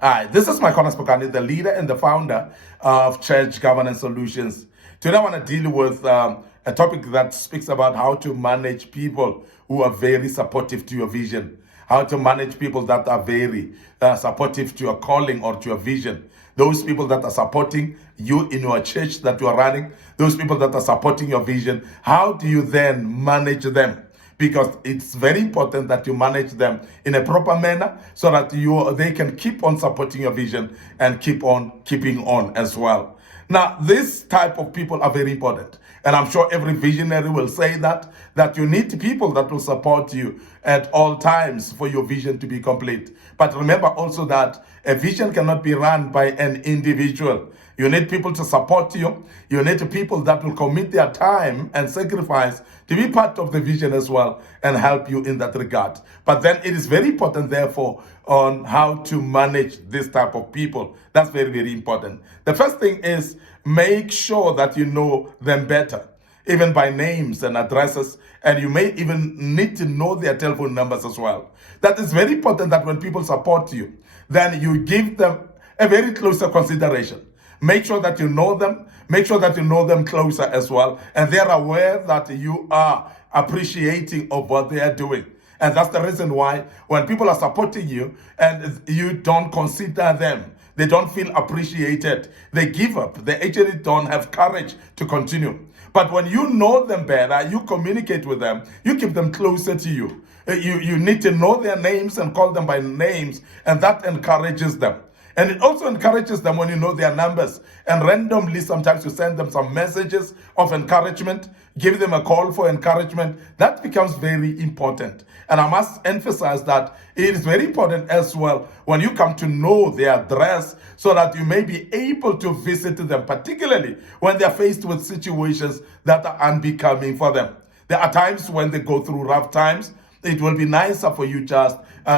Hi, this is my Spokane, the leader and the founder of Church Governance Solutions. Today I want to deal with a topic that speaks about how to manage people who are very supportive to your vision. How to manage people that are very supportive to your calling or to your vision. Those people that are supporting you in your church that you are running. Those people that are supporting your vision. How do you then manage them? Because it's very important that you manage them in a proper manner so that they can keep on supporting your vision and keep on keeping on as well. Now, this type of people are very important. And I'm sure every visionary will say that you need people that will support you at all times for your vision to be complete. But remember also that a vision cannot be run by an individual. You need people to support you. You need people that will commit their time and sacrifice to be part of the vision as well and help you in that regard. But then it is very important, therefore, on how to manage this type of people. That's very, very important. The first thing is make sure that you know them better, even by names and addresses, and you may even need to know their telephone numbers as well. That is very important that when people support you, then you give them a very closer consideration. Make sure that you know them. Make sure that you know them closer as well. And they're aware that you are appreciating of what they are doing. And that's the reason why when people are supporting you and you don't consider them, they don't feel appreciated, they give up. They actually don't have courage to continue. But when you know them better, you communicate with them, you keep them closer to you. You need to know their names and call them by names, and that encourages them. And it also encourages them when you know their numbers. And randomly, sometimes you send them some messages of encouragement, give them a call for encouragement. That becomes very important. And I must emphasize that it is very important as well when you come to know their address so that you may be able to visit them, particularly when they're faced with situations that are unbecoming for them. There are times when they go through rough times. It will be nicer for you just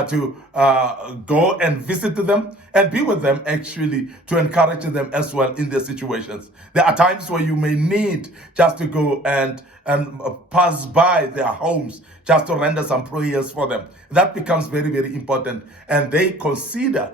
to go and visit them and be with them, actually, to encourage them as well in their situations. There are times where you may need just to go and pass by their homes just to render some prayers for them. That becomes very, very important. And they consider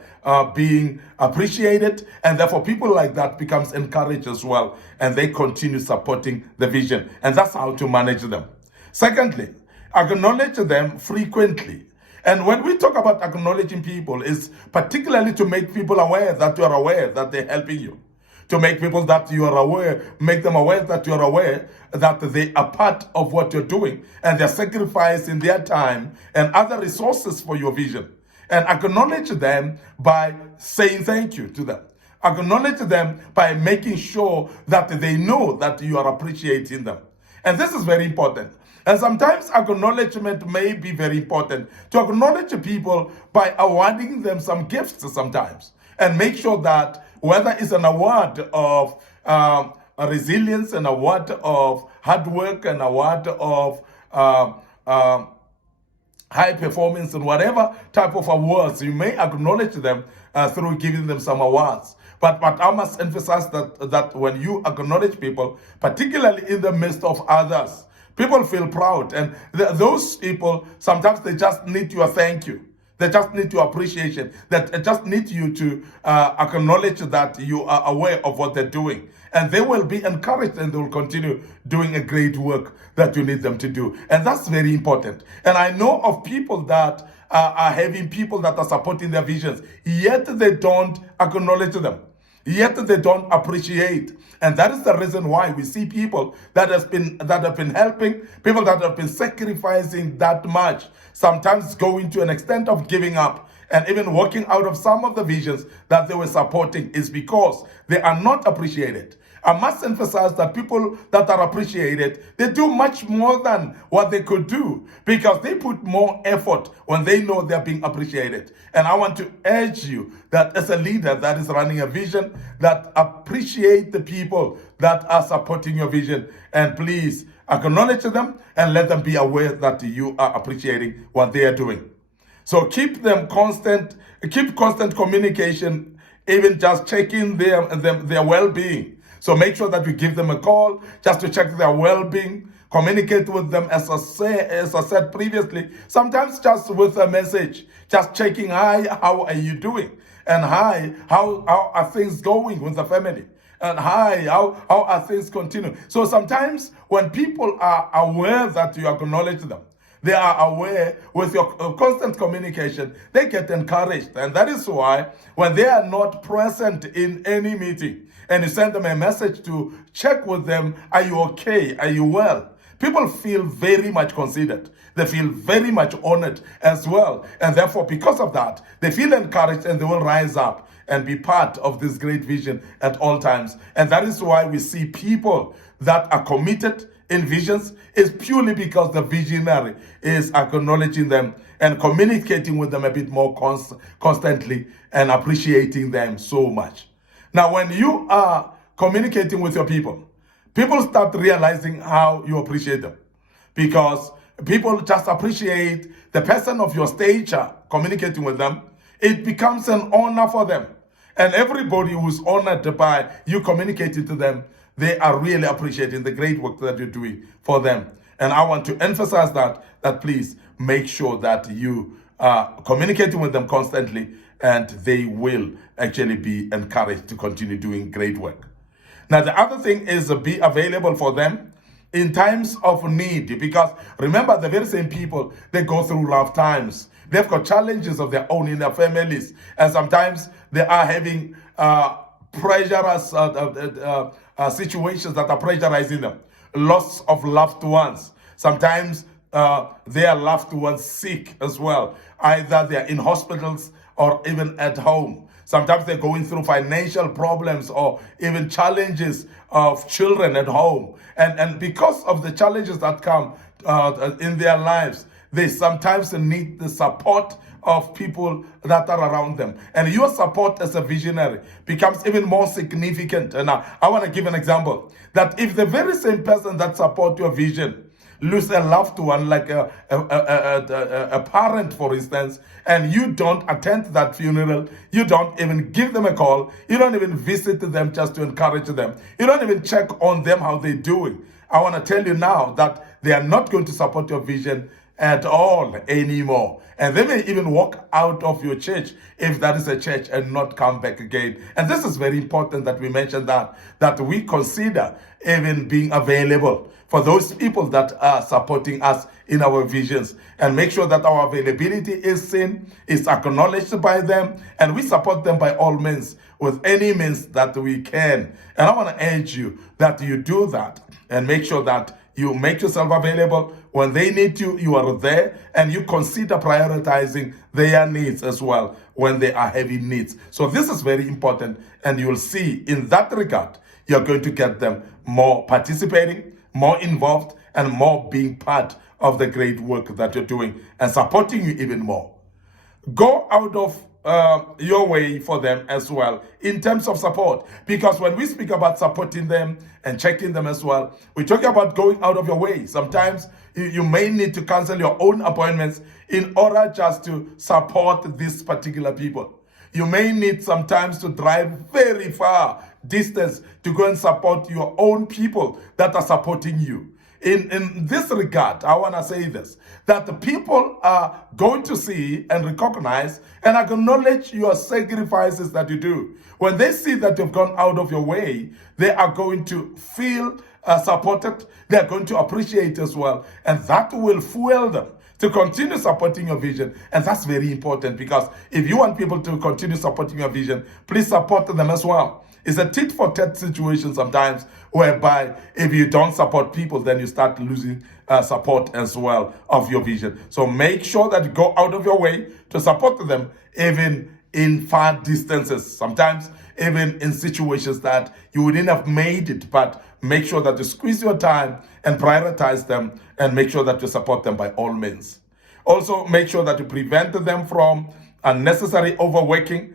being appreciated. And therefore, people like that becomes encouraged as well. And they continue supporting the vision. And that's how to manage them. Secondly, acknowledge them frequently. And when we talk about acknowledging people, is particularly to make people aware that you are aware that they're helping you. To make people that you are aware, make them aware that you are aware that they are part of what you're doing and they're sacrificing their time and other resources for your vision. And acknowledge them by saying thank you to them. Acknowledge them by making sure that they know that you are appreciating them. And this is very important. And sometimes acknowledgement may be very important. To acknowledge people by awarding them some gifts sometimes. And make sure that whether it's an award of resilience, an award of hard work, an award of high performance, and whatever type of awards, you may acknowledge them through giving them some awards. But I must emphasize that when you acknowledge people, particularly in the midst of others, people feel proud. And those people, sometimes they just need your thank you. They just need your appreciation. They just need you to acknowledge that you are aware of what they're doing. And they will be encouraged and they will continue doing a great work that you need them to do. And that's very important. And I know of people that are having people that are supporting their visions, yet they don't acknowledge them. Yet they don't appreciate. And that is the reason why we see people that have been helping, people that have been sacrificing that much, sometimes going to an extent of giving up and even walking out of some of the visions that they were supporting, is because they are not appreciated. I must emphasize that people that are appreciated, they do much more than what they could do because they put more effort when they know they're being appreciated. And I want to urge you that as a leader that is running a vision, that appreciate the people that are supporting your vision. And please acknowledge them and let them be aware that you are appreciating what they are doing. So keep constant communication, even just checking their well-being. So make sure that you give them a call just to check their well-being, Communicate with them, as I said previously, sometimes just with a message, just checking, hi, how are you doing? And hi, how are things going with the family? And hi, how are things continuing? So sometimes when people are aware that you acknowledge them, they are aware with your constant communication, they get encouraged. And that is why when they are not present in any meeting and you send them a message to check with them, are you okay? Are you well? People feel very much considered. They feel very much honored as well. And therefore, because of that, they feel encouraged and they will rise up and be part of this great vision at all times. And that is why we see people that are committed in visions is purely because the visionary is acknowledging them and communicating with them a bit more constantly and appreciating them so much. Now, when you are communicating with your people, people start realizing how you appreciate them, because people just appreciate the person of your stature communicating with them. It becomes an honor for them. And everybody who's honored by you communicating to them, they are really appreciating the great work that you're doing for them. And I want to emphasize that please make sure that you are communicating with them constantly, and they will actually be encouraged to continue doing great work. Now, the other thing is be available for them in times of need, because remember, the very same people, they go through rough times. They've got challenges of their own in their families, and sometimes they are having pressurous situations that are pressurizing them. Loss of loved ones. Sometimes their loved ones sick as well. Either they're in hospitals or even at home. Sometimes they're going through financial problems or even challenges of children at home. And because of the challenges that come in their lives, they sometimes need the support of people that are around them. And your support as a visionary becomes even more significant. And I want to give an example, that if the very same person that supports your vision lose a loved one, like a parent, for instance, and you don't attend that funeral, you don't even give them a call, you don't even visit them just to encourage them, you don't even check on them how they're doing, I want to tell you now that they are not going to support your vision at all anymore. And they may even walk out of your church, if that is a church, and not come back again. And this is very important that we mention that we consider even being available for those people that are supporting us in our visions, and make sure that our availability is seen, is acknowledged by them, and we support them by all means, with any means that we can. And I want to urge you that you do that and make sure that you make yourself available. When they need you, you are there, and you consider prioritizing their needs as well when they are having needs. So this is very important, and you'll see in that regard, you're going to get them more participating, more involved, and more being part of the great work that you're doing and supporting you even more. Go out of your way for them as well in terms of support, because when we speak about supporting them and checking them as well, we talk about going out of your way. Sometimes you may need to cancel your own appointments in order just to support these particular people. You may need sometimes to drive very far distance to go and support your own people that are supporting you. In this regard, I want to say this, that the people are going to see and recognize and acknowledge your sacrifices that you do. When they see that you've gone out of your way, they are going to feel supported. They are going to appreciate as well. And that will fuel them to continue supporting your vision. And that's very important, because if you want people to continue supporting your vision, please support them as well. It's a tit for tat situation sometimes, whereby if you don't support people, then you start losing support as well of your vision. So make sure that you go out of your way to support them, even in far distances, sometimes even in situations that you wouldn't have made it, but make sure that you squeeze your time and prioritize them, and make sure that you support them by all means. Also, make sure that you prevent them from unnecessary overworking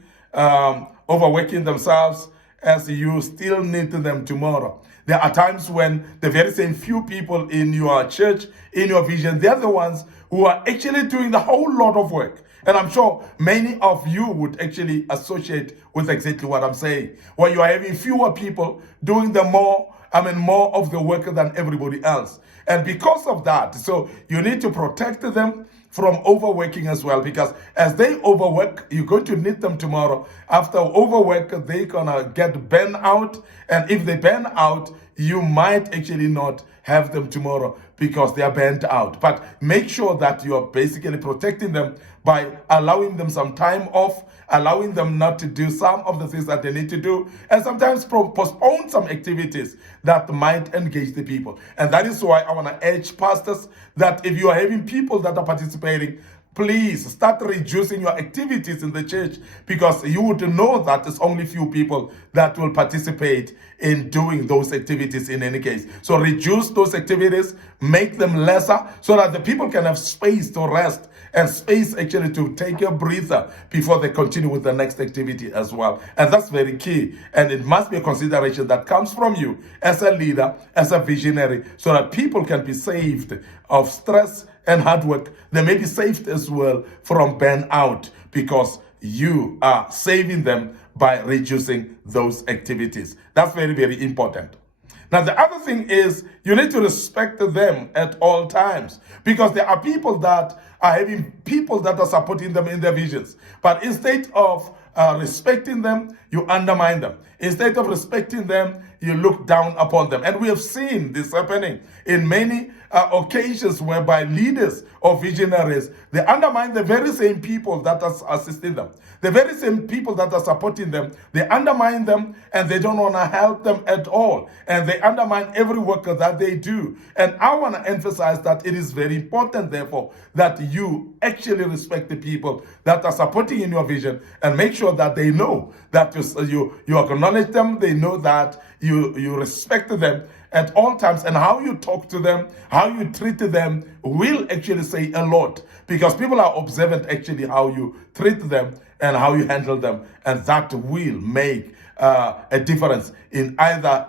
themselves, as you still need them tomorrow. There are times when the very same few people in your church, in your vision, they're the ones who are actually doing the whole lot of work. And I'm sure many of you would actually associate with exactly what I'm saying. When you are having fewer people doing the more more of the work than everybody else. And because of that, so you need to protect them from overworking as well, because as they overwork, you're going to need them tomorrow. After overwork, they're gonna get burned out, and if they burn out, you might actually not have them tomorrow because they are burnt out. But make sure that you are basically protecting them by allowing them some time off, allowing them not to do some of the things that they need to do, and sometimes postpone some activities that might engage the people. And that is why I want to urge pastors that if you are having people that are participating, please start reducing your activities in the church, because you would know that it's only few people that will participate in doing those activities in any case. So reduce those activities, make them lesser, so that the people can have space to rest and space actually to take a breather before they continue with the next activity as well. And that's very key. And it must be a consideration that comes from you as a leader, as a visionary, so that people can be saved of stress and hard work. They may be saved as well from burnout, because you are saving them by reducing those activities. That's very, very important. Now, the other thing is you need to respect them at all times, because there are people that are having people that are supporting them in their visions. But instead of respecting them, you undermine them. Instead of respecting them, you look down upon them. And we have seen this happening in many occasions whereby leaders or visionaries, they undermine the very same people that are assisting them. The very same people that are supporting them, they undermine them, and they don't want to help them at all. And they undermine every work that they do. And I want to emphasize that it is very important, therefore, that you actually respect the people that are supporting in your vision, and make sure that they know that you acknowledge them, they know that you respect them at all times, and how you talk to them, how you treat them will actually say a lot, because people are observant actually how you treat them and how you handle them, and that will make a difference in either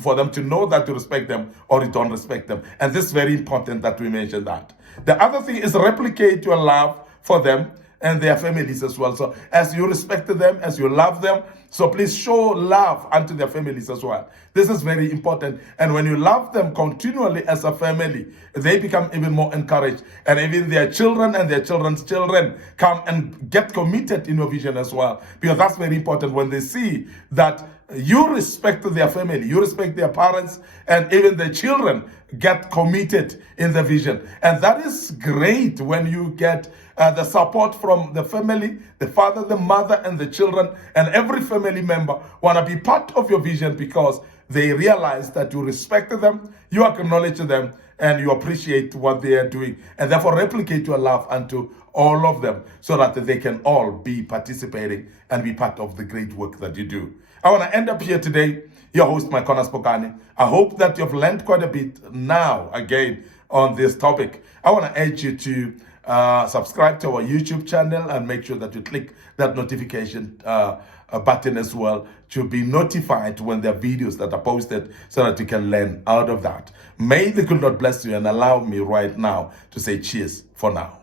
for them to know that you respect them or you don't respect them. And this is very important that we mention that. The other thing is replicate your love for them and their families as well. So as you respect them, as you love them, so please show love unto their families as well. This is very important. And when you love them continually as a family, they become even more encouraged. And even their children and their children's children come and get committed in your vision as well. Because that's very important when they see that you respect their family, you respect their parents, and even the children get committed in the vision. And that is great when you get the support from the family, the father, the mother, and the children, and every family member want to be part of your vision, because they realize that you respect them, you acknowledge them, and you appreciate what they are doing, and therefore replicate your love unto all of them, so that they can all be participating and be part of the great work that you do. I want to end up here today, your host, Maikona Spokane. I hope that you've learned quite a bit now, again, on this topic. I want to urge you to subscribe to our YouTube channel, and make sure that you click that notification button as well, to be notified when there are videos that are posted, so that you can learn out of that. May the good Lord bless you, and allow me right now to say cheers for now.